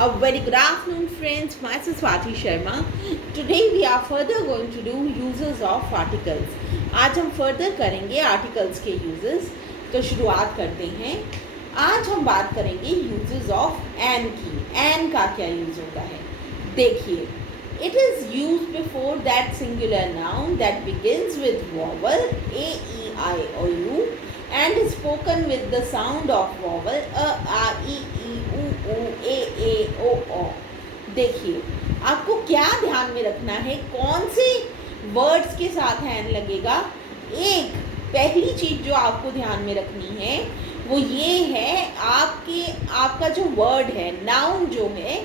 A very good afternoon, friends. Myself Swati Sharma. Today we are further going to do uses of articles. आज हम further करेंगे articles के uses. तो शुरुआत करते हैं. आज हम बात करेंगे uses of an की. An का क्या use होता है? देखिए, it is used before that singular noun that begins with vowel a, e, I or u and is spoken with the sound of vowel a, e, u, a, o. देखिए, आपको क्या ध्यान में रखना है, कौन से वर्ड्स के साथ एन लगेगा. एक पहली चीज जो आपको ध्यान में रखनी है वो ये है, आपका जो वर्ड है, नाउन जो है,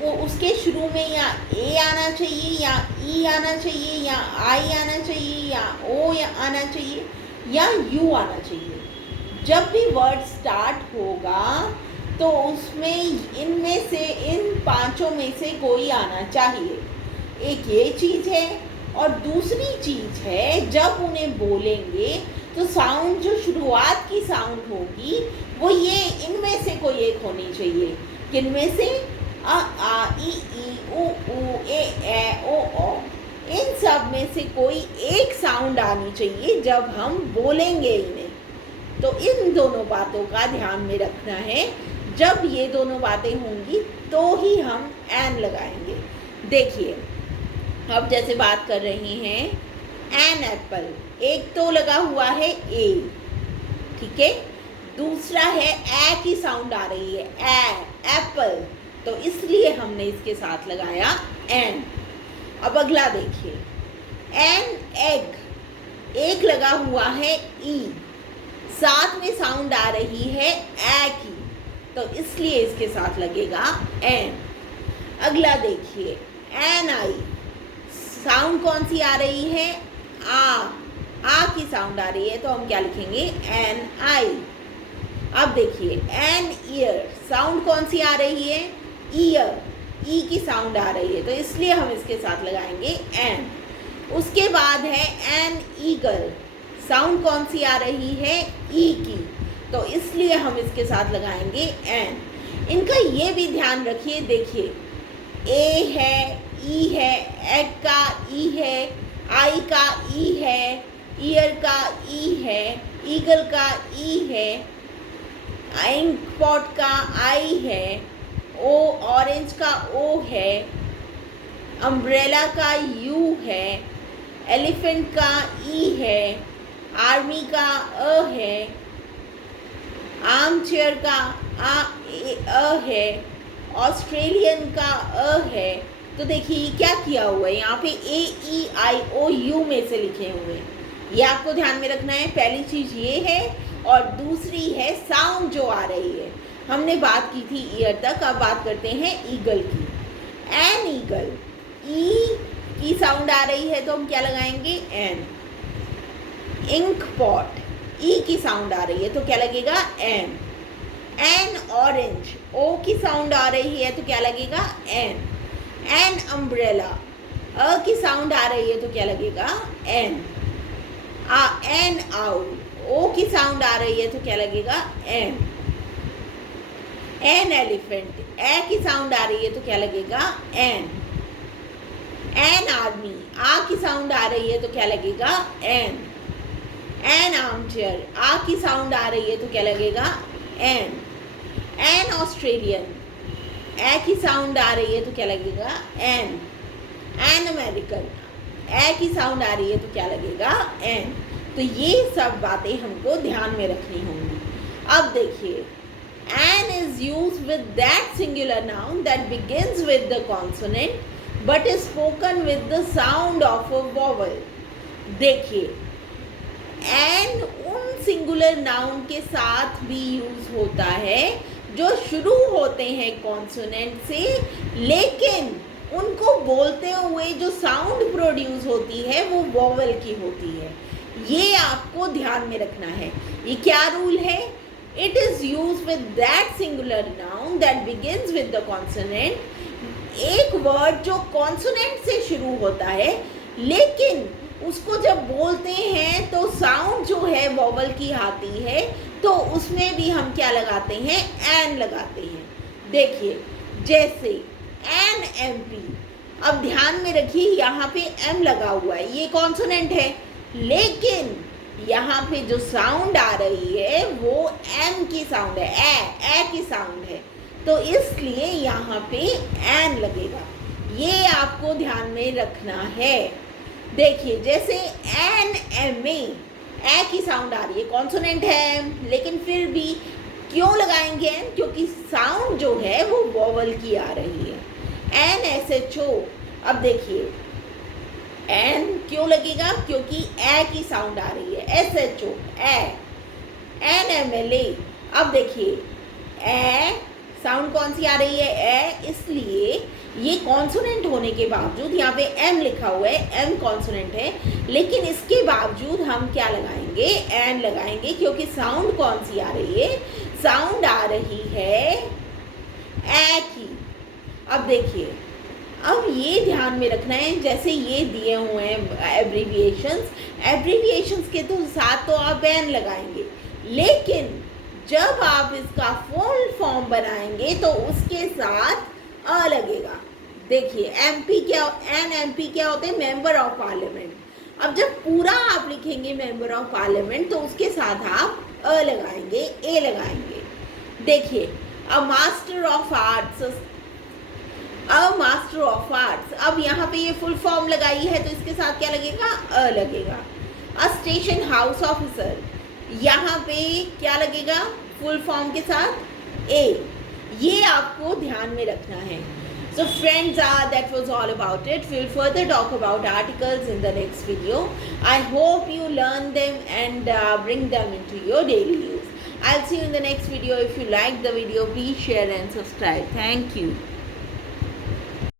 वो उसके शुरू में या ए आना चाहिए या ई आना चाहिए या आई आना चाहिए या ओ या आना चाहिए या यू आना चाहिए. जब भी वर्ड स्टार्ट होगा तो उसमें इनमें से, इन पांचों में से कोई आना चाहिए. एक ये चीज़ है. और दूसरी चीज़ है, जब उन्हें बोलेंगे तो साउंड, जो शुरुआत की साउंड होगी वो ये इनमें से कोई एक होनी चाहिए. किनमें से? आ ई उ ए ओ. इन सब में से कोई एक साउंड आनी चाहिए जब हम बोलेंगे इन्हें. तो इन दोनों बातों का ध्यान में रखना है. जब ये दोनों बातें होंगी तो ही हम एन लगाएंगे. देखिए, अब जैसे बात कर रहे हैं एन एप्पल, एक तो लगा हुआ है ए, ठीक है. दूसरा है ए की साउंड आ रही है, एप्पल, तो इसलिए हमने इसके साथ लगाया एन. अब अगला देखिए, एन एग, एक लगा हुआ है ई, साथ में साउंड आ रही है ए की, तो इसलिए इसके साथ लगेगा एन. अगला देखिए, एन आई, साउंड कौन सी आ रही है? आ की साउंड आ रही है, तो हम क्या लिखेंगे? एन आई. अब देखिए, एन ईयर, साउंड कौन सी आ रही है? ईयर, ई की साउंड आ रही है, तो इसलिए हम इसके साथ लगाएंगे एन. उसके बाद है एन ईगल, साउंड कौन सी आ रही है? ई की, तो इसलिए हम इसके साथ लगाएंगे एन. इनका ये भी ध्यान रखिए. देखिए, ए है, ई है, एग का ई है, आई का ई है, ईयर का ई है, ईगल का ई है, इंक पॉट का आई है, ओ ऑरेंज का ओ है, अम्ब्रेला का यू है, एलिफेंट का ई है, आर्मी का अ है, आर्म चेयर का अ है, ऑस्ट्रेलियन का अ है. तो देखिए क्या किया हुआ है, यहाँ पे ए ई आई ओ यू में से लिखे हुए हैं. ये आपको ध्यान में रखना है. पहली चीज़ ये है और दूसरी है साउंड जो आ रही है. हमने बात की थी ईयर तक, अब बात करते हैं ईगल की. एन ईगल, ई की साउंड आ रही है तो हम क्या लगाएंगे? एन. इंक पॉट, ई की साउंड आ रही है तो क्या लगेगा? एन. एन ऑरेंज, ओ की साउंड आ रही है तो क्या लगेगा? एन. एन अम्ब्रेला, अ की साउंड आ रही है तो क्या लगेगा? एन. एन आउल, ओ की साउंड आ रही है तो क्या लगेगा? एन. एन एलिफेंट, ए की साउंड आ रही है तो क्या लगेगा? एन. एन आर्मी, आ की साउंड आ रही है तो क्या लगेगा? एन. एन आर्म चेयर, आ की साउंड आ रही है तो क्या लगेगा? एन. एन ऑस्ट्रेलियन, ए की साउंड आ रही है तो क्या लगेगा? एन. एन अमेरिकन, ए की साउंड आ रही है तो क्या लगेगा? एन. तो ये सब बातें हमको ध्यान में रखनी होंगी. अब देखिए, an is used with that singular noun that begins with the consonant but is spoken with the sound of a vowel. देखिए, एन उन सिंगुलर नाउन के साथ भी यूज होता है जो शुरू होते हैं कॉन्सोनेंट से, लेकिन उनको बोलते हुए जो साउंड प्रोड्यूस होती है वो वॉवल की होती है. ये आपको ध्यान में रखना है. ये क्या रूल है? It is use with that singular noun that begins with the consonant. एक वर्ड जो कॉन्सोनेंट से शुरू होता है लेकिन उसको जब बोलते हैं तो साउंड जो है वॉवल की आती है, तो उसमें भी हम क्या लगाते हैं? एन लगाते हैं. देखिए, जैसे NMP। अब ध्यान में रखिए यहाँ पे M लगा हुआ है, ये कॉन्सोनेंट है, लेकिन यहाँ पे जो साउंड आ रही है वो M की साउंड है, ए की साउंड है, तो इसलिए यहाँ पे एन लगेगा। ये आपको ध्यान में रखना है। देखिए जैसे NMA, ए की साउंड आ रही है, कॉन्सोनेंट है, लेकिन फिर भी क्यों लगाएंगे एन? क्योंकि साउंड जो है वो वोवल की आ रही है। NSHO, अब देखिए एन क्यों लगेगा? क्योंकि ए की साउंड आ रही है, SHO ए। NMLA, अब देखिए ए साउंड कौन सी आ रही है? ए, इसलिए ये कॉन्सोनेंट होने के बावजूद यहाँ पे एम लिखा हुआ है, एम कॉन्सोनेंट है, लेकिन इसके बावजूद हम क्या लगाएंगे? एन लगाएंगे, क्योंकि साउंड कौन सी आ रही है? साउंड आ रही है ए की। अब देखिए, अब ये ध्यान में रखना है, जैसे ये दिए हुए हैं एब्रीविएशंस के तो साथ तो आप एन लगाएंगे, लेकिन जब आप इसका फुल फॉर्म बनाएंगे तो उसके साथ अ लगेगा। देखिए MP क्या, NMP क्या होते हैं? Member of parliament. अब जब पूरा आप लिखेंगे मेंबर ऑफ पार्लियामेंट तो उसके साथ आप अ लगाएंगे, ए लगाएंगे। देखिए अ मास्टर ऑफ आर्ट्स, अब यहाँ पे ये फुल फॉर्म लगाई है तो इसके साथ क्या लगेगा? अ लगेगा। अ स्टेशन हाउस ऑफिसर, यहाँ पे क्या लगेगा फुल फॉर्म के साथ? ए। ये आपको ध्यान में रखना है। So friends, that was all about it. We'll further talk about articles in the next video. I hope you learn them and bring them into your daily use. I'll see you in the next video. If you like the video, please share and subscribe. Thank you.